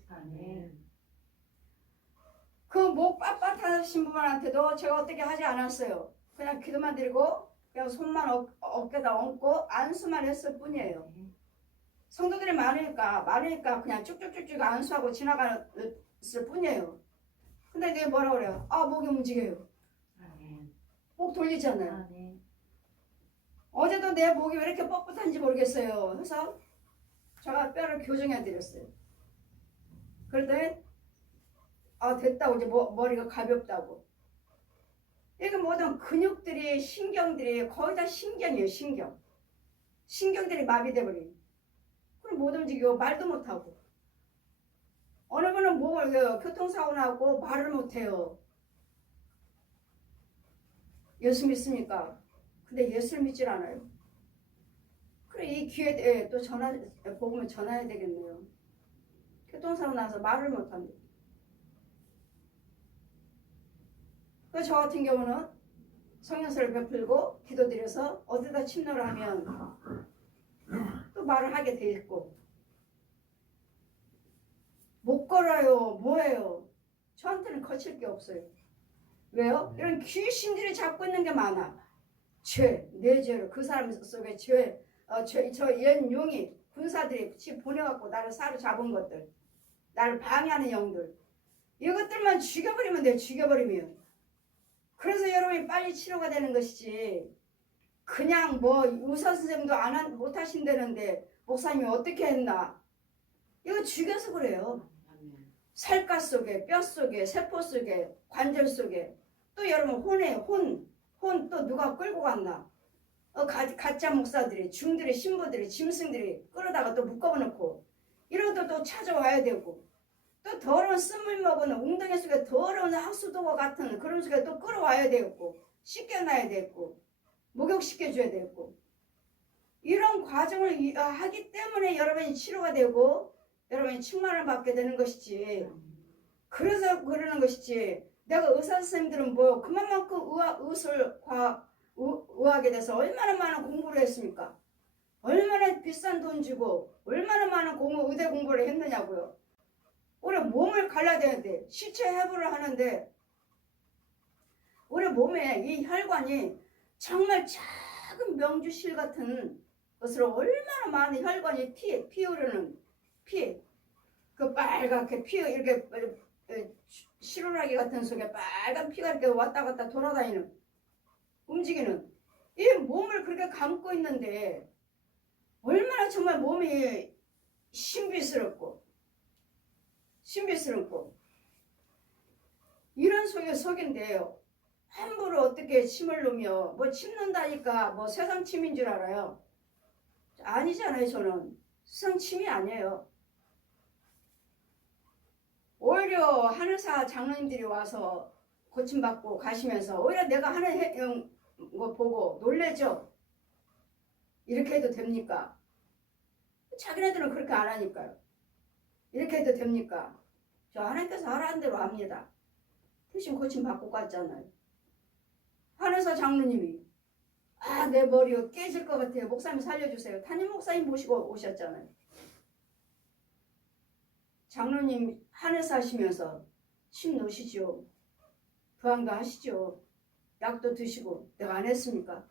그 목 빳빳하신 분한테도 제가 어떻게 하지 않았어요. 그냥 기도만 드리고 그냥 손만 어깨다 얹고 안수만 했을 뿐이에요. 성도들이 많으니까 그냥 쭉쭉쭉쭉 안수하고 지나갔을 뿐이에요. 근데 내가 뭐라 그래요? 목이 움직여요. 목 돌리잖아요. 어제도 내 목이 왜 이렇게 뻣뻣한지 모르겠어요. 그래서 제가 뼈를 교정해 드렸어요. 그랬더니 됐다고 이제 머리가 가볍다고. 이게 모든 근육들이 신경들이 거의 다 신경이에요. 신경들이 마비돼 버린. 그럼 못 움직이고 말도 못하고. 어느 분은 교통사고 나고 말을 못해요. 예수 믿습니까? 근데 예수를 믿질 않아요. 그래 이 기회에 또 복음을 전해야 되겠네요. 교통사고 나서 말을 못한대. 저 같은 경우는 성령세를 베풀고 기도드려서 어디다 침노를 하면 또 말을 하게 돼 있고 못 걸어요. 뭐예요? 저한테는 거칠 게 없어요. 왜요? 이런 귀신들이 잡고 있는 게 많아. 내 죄로 그 사람 속에 저 옛 용이 군사들이 보내갖고 나를 사로잡은 것들, 나를 방해하는 영들, 이것들만 죽여버리면 돼. 죽여버리면. 그래서 여러분이 빨리 치료가 되는 것이지. 그냥 의사 선생님도 못 하신다는데 목사님이 어떻게 했나? 이거 죽여서 그래요. 살갗 속에, 뼈 속에, 세포 속에, 관절 속에. 또 여러분 혼 또 누가 끌고 갔나? 가짜 목사들이, 중들이, 신부들이, 짐승들이 끌어다가 또 묶어놓고 이러다 또 찾아와야 되고 또 더러운 쓴물 먹은 웅덩이 속에 더러운 하수도와 같은 그런 속에 또 끌어와야 되겠고 씻겨놔야 되겠고 목욕시켜줘야 되겠고 이런 과정을 하기 때문에 여러분이 치료가 되고 여러분이 충만을 받게 되는 것이지. 그래서 그러는 것이지. 내가 의사 선생님들은 뭐 그만큼 의학에 대해서 얼마나 많은 공부를 했습니까? 얼마나 비싼 돈 주고 얼마나 많은 의대 공부를 했느냐고요. 우리 몸을 갈라야 되는데 시체 해부를 하는데 우리 몸에 이 혈관이 정말 작은 명주실 같은 것으로 얼마나 많은 혈관이 피 흐르는 그 빨갛게 피 이렇게 시루라기 같은 속에 빨간 피가 이렇게 왔다 갔다 돌아다니는 움직이는 이 몸을 그렇게 감고 있는데 얼마나 정말 몸이 신비스럽고 이런 속인데요. 함부로 어떻게 침을 놓으며 뭐 침 놓는다니까 뭐 세상 침인 줄 알아요. 아니잖아요. 저는 세상 침이 아니에요. 오히려 한의사 장로님들이 와서 고침받고 가시면서 오히려 내가 하는 거 보고 놀래죠. 이렇게 해도 됩니까? 자기네들은 그렇게 안 하니까요. 이렇게 해도 됩니까? 저 하나님께서 하라는 대로 합니다. 대신 고침받고 갔잖아요. 한의사 장로님이 내 머리가 깨질 것 같아요. 목사님 살려주세요. 담임 목사님 모시고 오셨잖아요. 장로님 한의사 하시면서 침 놓으시죠. 부항도 하시죠. 약도 드시고 내가 안 했습니까?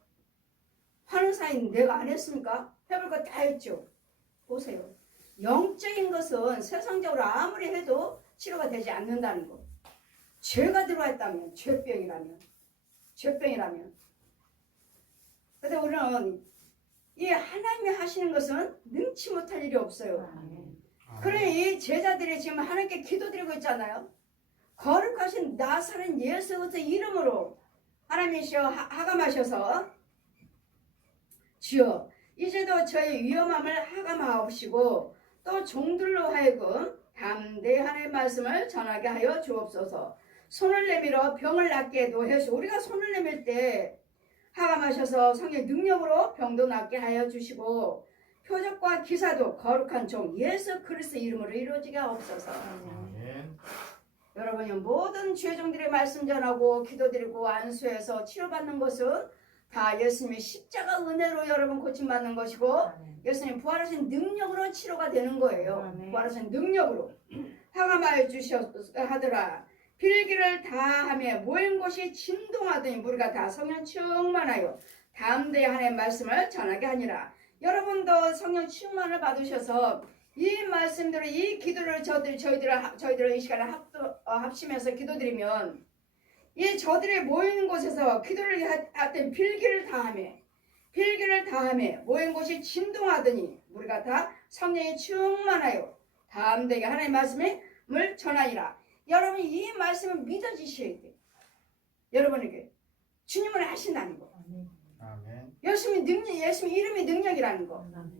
한의사인 내가 안 했습니까? 해볼 거 다 했죠. 보세요. 영적인 것은 세상적으로 아무리 해도 치료가 되지 않는다는 거. 죄가 들어왔다면 죄병이라면 근데 우리는 이 하나님이 하시는 것은 능치 못할 일이 없어요. 그래 이 제자들이 지금 하나님께 기도드리고 있잖아요. 거룩하신 나사렛 예수 그리스도의 이름으로 하나님이시여 하감하셔서 주여 이제도 저희 위험함을 하감하옵시고 또 종들로 하여금 담대하는 말씀을 전하게 하여 주옵소서. 손을 내밀어 병을 낫게 노하시고 우리가 손을 내밀 때 하감하셔서 성의 능력으로 병도 낫게 하여 주시고 표적과 기사도 거룩한 종 예수 그리스도 이름으로 이루어지게 하옵소서. 아멘. 여러분이 모든 죄종들의 말씀 전하고 기도드리고 안수해서 치료받는 것은 다 예수님의 십자가 은혜로 여러분 고침받는 것이고 예수님 부활하신 능력으로 치료가 되는 거예요. 부활하신 능력으로 하감하여 주셨하더라. 필기를 다하며 모인 곳이 진동하더니 무리가 다 성령 충만하여 담대하는 말씀을 전하게 하니라. 여러분도 성령 충만을 받으셔서 이 말씀대로 이 기도를 저희들 이 시간에 합심해서 기도드리면 이 저들이 모이는 곳에서 기도를 하던 필기를 다하며 모인 곳이 진동하더니 우리가 다 성령이 충만하여 담대하게 하나님의 말씀을 전하니라. 여러분 이 말씀을 믿어지셔야 돼요. 여러분에게 주님을 하신다는 거. 아멘. 예수님 이름이 능력이라는 거. 아멘.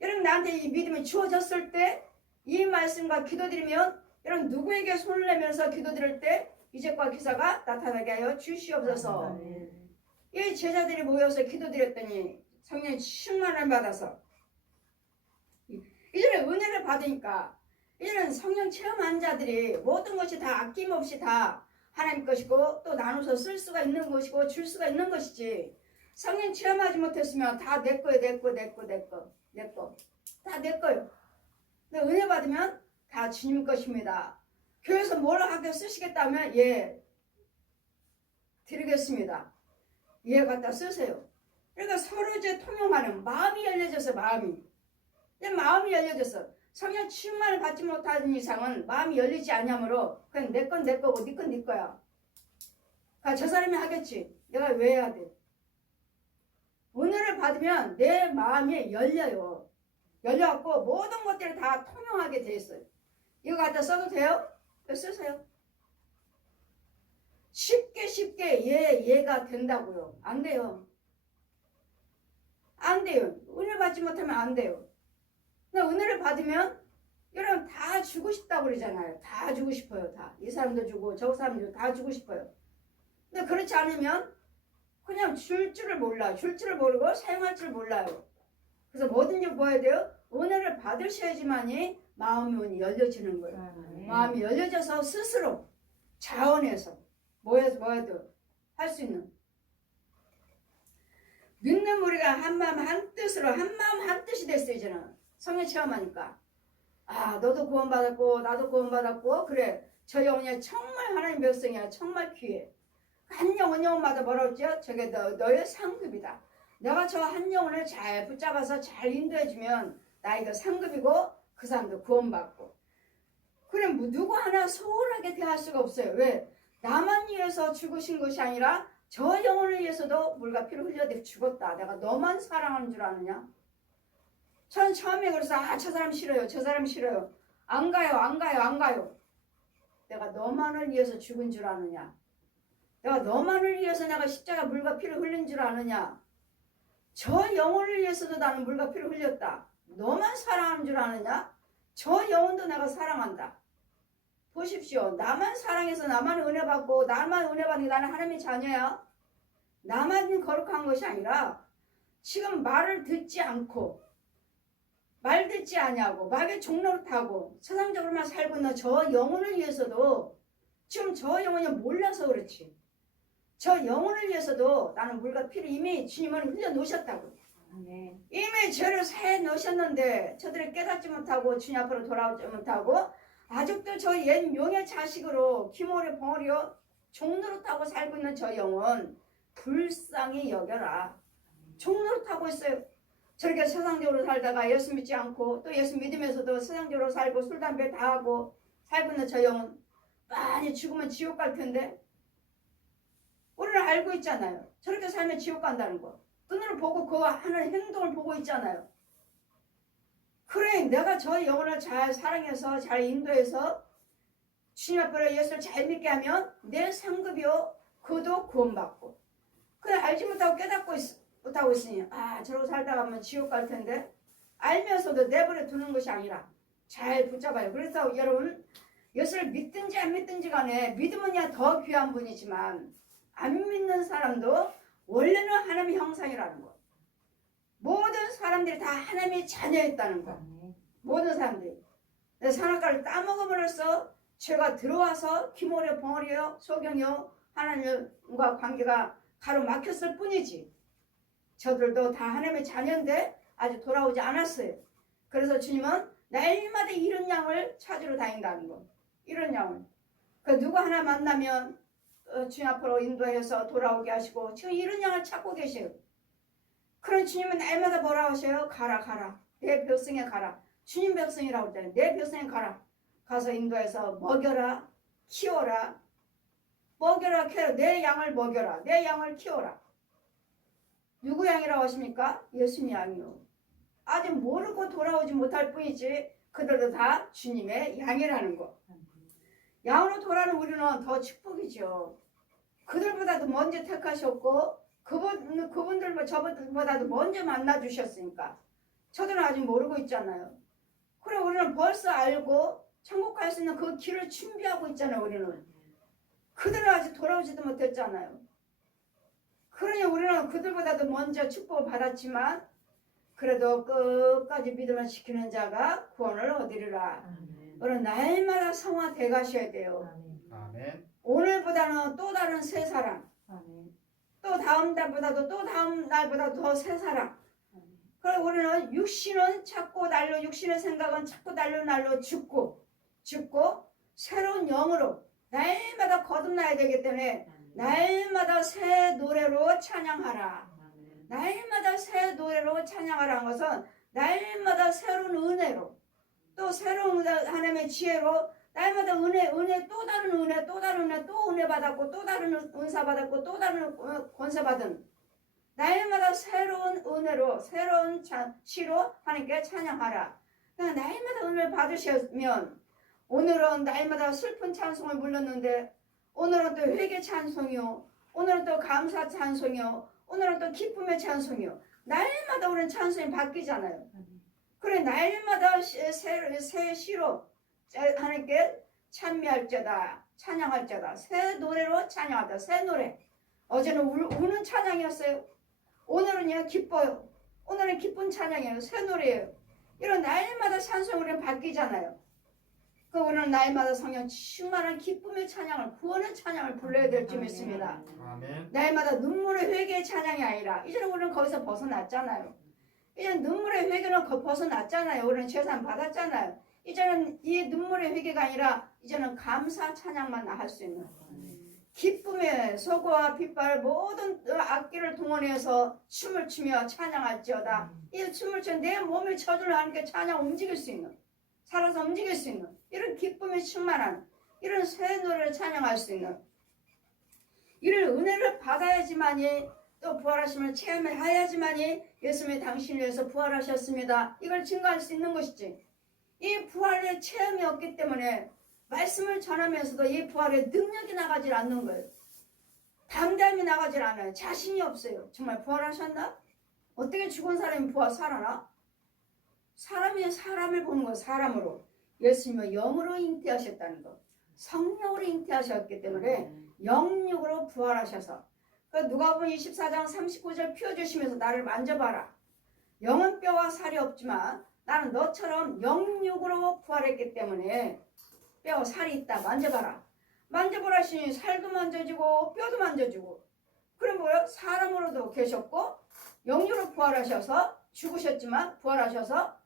여러분 나한테 이 믿음이 주어졌을 때 이 말씀과 기도드리면 여러분 누구에게 손을 내면서 기도드릴 때 이적과 기사가 나타나게 하여 주시옵소서. 아멘. 이 제자들이 모여서 기도드렸더니 성령 충만을 받아서 이전에 은혜를 받으니까 이런 성령 체험한 자들이 모든 것이 다 아낌없이 다 하나님 것이고 또 나눠서 쓸 수가 있는 것이고 줄 수가 있는 것이지 성령 체험하지 못했으면 다 내 거예요. 다 내 거예요. 근데 은혜 받으면 다 주님 것입니다. 교회에서 뭘 하게 쓰시겠다면 드리겠습니다. 갖다 쓰세요. 그러니까 서로 이제 통용하는 마음이 열려져서 마음이 열려져서 성령 충만을 받지 못하는 이상은 마음이 열리지 않으므로 그냥 내 건 내 거고 네 건 네 거야. 그러니까 저 사람이 하겠지. 내가 왜 해야 돼? 은혜를 받으면 내 마음이 열려요. 열려갖고 모든 것들을 다 통용하게 돼 있어요. 이거 갖다 써도 돼요? 쓰세요. 쉽게 얘가 된다고요. 안 돼요. 은혜 받지 못하면 안 돼요. 근데 은혜를 받으면 여러분 다 주고 싶다고 그러잖아요. 다 주고 싶어요. 다. 이 사람도 주고 저 사람도 주고 다 주고 싶어요. 근데 그렇지 않으면 그냥 줄 줄을 몰라. 줄 줄을 모르고 사용할 줄 몰라요. 그래서 뭐든지 뭐야 돼요? 은혜를 받으셔야지만이 마음이 열려지는 거예요. 마음이 열려져서 스스로 자원해서 뭐해도 할 수 있는. 믿는 우리가 한 마음 한 뜻으로 한 마음 한 뜻이 됐어요. 이제는 성령 체험하니까. 아 너도 구원받았고 나도 구원받았고 그래 저 영혼이 정말 하나님 백성이야. 정말 귀해. 한 영혼마다 뭐라고 했죠? 저게 너의 상급이다. 내가 저 한 영혼을 잘 붙잡아서 잘 인도해주면 나 이거 상급이고 그 사람도 구원받고. 그래 뭐 누구 하나 소홀하게 대할 수가 없어요. 왜? 나만 위해서 죽으신 것이 아니라 저 영혼을 위해서도 물과 피를 흘려 죽었다. 내가 너만 사랑하는 줄 아느냐? 전 처음에 그래서 저 사람 싫어요. 저 사람 싫어요. 안 가요. 내가 너만을 위해서 죽은 줄 아느냐? 내가 너만을 위해서 내가 십자가 물과 피를 흘린 줄 아느냐? 저 영혼을 위해서도 나는 물과 피를 흘렸다. 너만 사랑하는 줄 아느냐? 저 영혼도 내가 사랑한다. 보십시오. 나만 사랑해서 나만 은혜 받고 나만 은혜 받는 게 나는 하나님의 자녀야. 나만 거룩한 것이 아니라 지금 말을 듣지 않고 말 듣지 아니하고 말에 종로를 타고 세상적으로만 살고 있는 저 영혼을 위해서도 지금 저 영혼이 몰라서 그렇지. 저 영혼을 위해서도 나는 물과 피를 이미 주님은 흘려놓으셨다고. 이미 죄를 사해 놓으셨는데 저들이 깨닫지 못하고 주님 앞으로 돌아오지 못하고 아직도 저 옛 용의 자식으로 기모리 벙어리요 종로를 타고 살고 있는 저 영혼 불쌍히 여겨라. 종로를 타고 있어요. 저렇게 세상적으로 살다가 예수 믿지 않고 또 예수 믿으면서도 세상적으로 살고 술 담배 다 하고 살고 있는 저 영혼 많이 죽으면 지옥 갈 텐데 우리는 알고 있잖아요. 저렇게 살면 지옥 간다는 거. 눈으로 보고 그 하는 행동을 보고 있잖아요. 그래 내가 저 영혼을 잘 사랑해서 잘 인도해서 주님 앞으로 예수를 잘 믿게 하면 내 상급이요 그도 구원받고 그래 알지 못하고 깨닫고 못하고 있으니 저러고 살다가 하면 지옥 갈 텐데 알면서도 내버려 두는 것이 아니라 잘 붙잡아요. 그래서 여러분 예수를 믿든지 안 믿든지 간에 믿으면야 더 귀한 분이지만 안 믿는 사람도 원래는 하나님의 형상이라는 거. 모든 사람들이 다 하나님의 자녀였다는 거. 모든 사람들이. 선악과를 따먹음으로써 죄가 들어와서 기모려 벙어리요 소경이요 하나님과 관계가 가로막혔을 뿐이지. 저들도 다 하나님의 자녀인데 아직 돌아오지 않았어요. 그래서 주님은 날마다 이런 양을 찾으러 다닌다는 거. 이런 양을. 그 누구 하나 만나면 주님 앞으로 인도해서 돌아오게 하시고 지금 이런 양을 찾고 계셔요. 그런 주님은 날마다 뭐라 하셔요? 가라. 내 백성에 가라. 주님 백성이라고 했잖아요. 내 백성에 가라. 가서 인도해서 먹여라. 키워라. 내 양을 먹여라. 내 양을 키워라. 누구 양이라고 하십니까? 예수님 양이요. 아직 모르고 돌아오지 못할 뿐이지 그들도 다 주님의 양이라는 거. 양으로 돌아오는 우리는 더 축복이죠. 그들보다도 먼저 택하셨고 그분들 저분들보다도 먼저 만나주셨으니까 저들은 아직 모르고 있잖아요. 그래 우리는 벌써 알고 천국 갈 수 있는 그 길을 준비하고 있잖아요. 우리는 그들은 아직 돌아오지도 못했잖아요. 그러니 우리는 그들보다도 먼저 축복을 받았지만 그래도 끝까지 믿음을 지키는 자가 구원을 얻으리라. 우리는 날마다 성화돼 가셔야 돼요. 아멘. 오늘보다는 또 다른 새 사랑, 또 다음 달보다도 또 다음 날보다 더 새 사랑. 그리고 우리는 육신은 자꾸 날로 육신의 생각은 자꾸 날로 죽고 새로운 영으로 날마다 거듭나야 되기 때문에 날마다 새 노래로 찬양하라. 날마다 새 노래로 찬양하라는 것은 날마다 새로운 은혜로 또 새로운 하나님의 지혜로 날마다 은혜 또 다른 은혜 또 은혜 받았고 또 다른 은사 받았고 또 다른 권세 받은 날마다 새로운 은혜로 새로운 시로 하나님께 찬양하라. 그러니까 날마다 은혜를 받으시면 오늘은 날마다 슬픈 찬송을 불렀는데 오늘은 또 회개 찬송이요. 오늘은 또 감사 찬송이요. 오늘은 또 기쁨의 찬송이요. 날마다 우리는 찬송이 바뀌잖아요. 그래 날마다 새 시로 하나님께 찬미할자다, 찬양할자다, 새 노래로 찬양하다. 새 노래. 어제는 우는 찬양이었어요. 오늘은요 기뻐요. 오늘은 기쁜 찬양이에요. 새 노래예요. 이런 날마다 찬송 우리는 바뀌잖아요. 그 오늘 날마다 성령 충만한 기쁨의 찬양을, 구원의 찬양을 불러야 될 줄 믿습니다. 아멘. 날마다 눈물의 회개의 찬양이 아니라, 이제는 우리는 거기서 벗어났잖아요. 이제는 눈물의 회개는 벗어났잖아요. 우리는 재산 받았잖아요. 이제는 이 눈물의 회개가 아니라 이제는 감사 찬양만 할 수 있는, 기쁨의 소고와 빗발 모든 악기를 동원해서 춤을 추며 찬양할지어다. 이 춤을 추 내 몸의 저주를 하니까 찬양 움직일 수 있는, 살아서 움직일 수 있는 이런 기쁨이 충만한 이런 새 노래를 찬양할 수 있는 이런 은혜를 받아야지만이, 또 부활하심을 체험해야지만이 예수님이 당신을 위해서 부활하셨습니다, 이걸 증거할 수 있는 것이지. 이 부활의 체험이 없기 때문에 말씀을 전하면서도 이 부활의 능력이 나가질 않는 거예요. 담담이 나가질 않아요. 자신이 없어요. 정말 부활하셨나? 어떻게 죽은 사람이 살아나? 사람이 사람을 보는 거예요. 사람으로. 예수님은 영으로 잉태하셨다는 거, 성령으로 잉태하셨기 때문에 영육으로 부활하셔서, 누가복음 24장 39절 펴주시면서 나를 만져봐라. 영은 뼈와 살이 없지만 나는 너처럼 영육으로 부활했기 때문에 뼈와 살이 있다. 만져봐라. 만져보라 하시니 살도 만져지고 뼈도 만져지고. 그럼 뭐예요? 사람으로도 계셨고 영육으로 부활하셔서 죽으셨지만 부활하셔서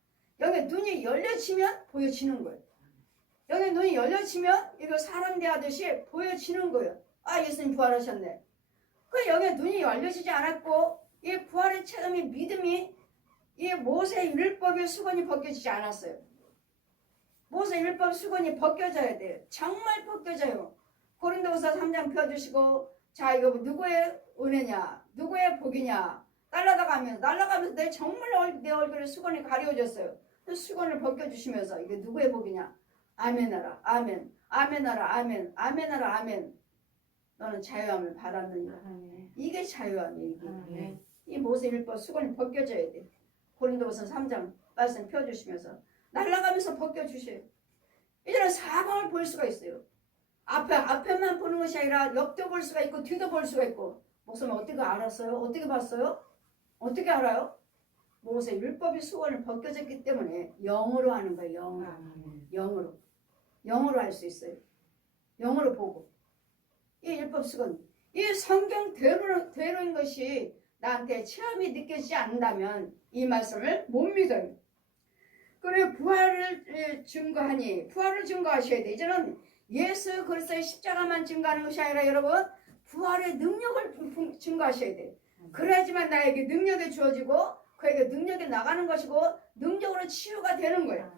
여기 눈이 열려지면 보여지는 거예요. 여기 눈이 열려지면 이거 사람 대하듯이 보여지는 거예요. 아, 예수님 부활하셨네. 그 여기 눈이 열려지지 않았고 이 부활의 체험이, 믿음이 이 모세 율법의 수건이 벗겨지지 않았어요. 모세 율법 수건이 벗겨져야 돼요. 정말 벗겨져요. 고린도후서 3장 펴주시고, 자 이거 누구의 은혜냐, 누구의 복이냐, 날아가면서 내 얼굴에 수건이 가려졌어요. 그 수건을 벗겨주시면서 이게 누구의 복이냐, 아멘하라 아멘, 아멘하라 아멘, 아멘하라 아멘, 너는 자유함을 받았느니라. 이게 자유함이에요. 이게. 이 모세 율법 수건이 벗겨져야 돼. 고린도후서 3장 말씀 펴주시면서 날아가면서 벗겨주셔요. 이제는 사방을 볼 수가 있어요. 앞에만 보는 것이 아니라 옆도 볼 수가 있고 뒤도 볼 수가 있고. 목사님 어떻게 알았어요? 어떻게 봤어요? 어떻게 알아요? 모세 율법의 수건을 벗겨졌기 때문에 영으로 하는 거예요. 영으로 할 수 있어요. 영으로 보고. 이 율법 수건, 이 성경 대로인 것이 나한테 체험이 느껴지지 않는다면 이 말씀을 못 믿어요. 그래 부활을 증거하셔야 돼. 이제는 예수 그리스도의 십자가만 증거하는 것이 아니라 여러분, 부활의 능력을 증거하셔야 돼. 그래야지만 나에게 능력이 주어지고 그에게 능력이 나가는 것이고 능력으로 치유가 되는 거예요.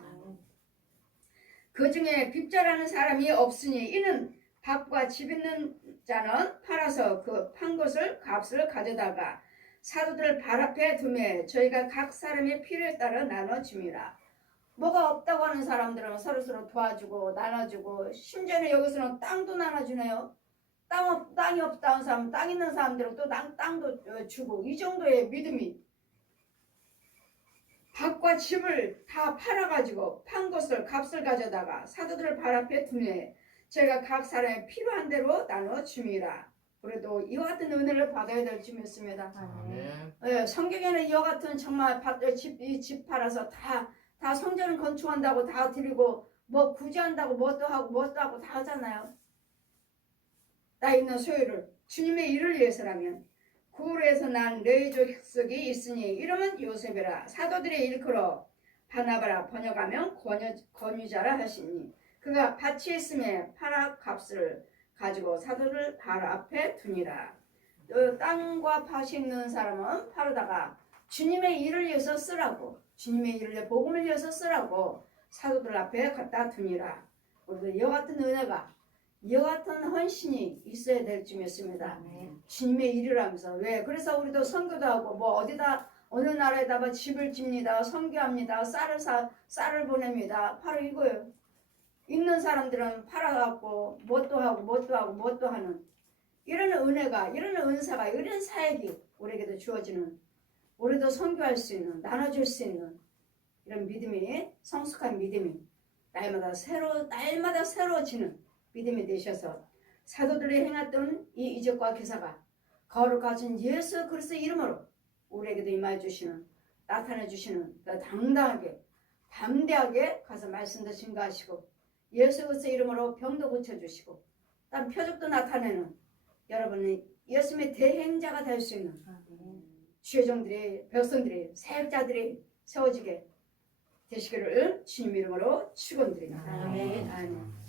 그 중에 빚자라는 사람이 없으니 이는 밭과 집 있는 자는 팔아서 그 판 것을 값을 가져다가 사도들 발 앞에 두매 저희가 각 사람의 필요에 따라 나눠줍니다. 뭐가 없다고 하는 사람들은 서로서로 도와주고 나눠주고, 심지어는 여기서는 땅도 나눠주네요. 땅이 없다는 사람, 땅 있는 사람들은 또 땅도 주고, 이 정도의 믿음이. 밭과 집을 다 팔아가지고 판 것을 값을 가져다가 사도들 발 앞에 두매 저희가 각 사람의 필요한 대로 나눠줍니다. 그래도 이와 같은 은혜를 받아야 될 줄 믿습니다. 성경에는 이와 같은 정말 집 팔아서 다 성전을 건축한다고 다 드리고, 뭐 구제한다고 뭣도 하고 다 하잖아요. 나 있는 소유를 주님의 일을 위해서라면. 구울에서 난 레위 족속이 있으니 이름은 요셉이라. 사도들의 일컬어 바나바라 번역하면 권유자라 하시니 그가 밭이 있음에 팔아 값을 가지고 사도를 발 앞에 두니라. 땅과 밭이 있는 사람은 팔아다가 주님의 일을 위해서 쓰라고, 주님의 일을 위해 복음을 위해서 쓰라고 사도들 앞에 갖다 두니라. 우리도 이와 같은 은혜가, 이와 같은 헌신이 있어야 될 줄 믿습니다. 주님의 일이라면서. 왜? 그래서 우리도 선교도 하고 뭐 어디다 어느 나라에다 뭐 집을 집니다, 선교합니다, 쌀을 보냅니다. 바로 이거예요. 있는 사람들은 팔아갖고 뭣도 하는 이런 은혜가, 이런 은사가, 이런 사역이 우리에게도 주어지는, 우리도 선교할 수 있는, 나눠줄 수 있는 이런 믿음이 성숙한 믿음이 날마다 새로워지는 믿음이 되셔서 사도들이 행했던 이 이적과 기사가 거룩하신 예수 그리스도의 이름으로 우리에게도 임하여 주시는 나타내 주시는 당당하게 담대하게 가서 말씀도 증거하시고 예수 그리스도의 이름으로 병도 고쳐주시고 딴 표적도 나타내는 여러분이 예수님의 대행자가 될 수 있는 주의종들이 백성들이 사역자들이 세워지게 되시기를 주님 이름으로 축원드립니다. 아멘. 아멘.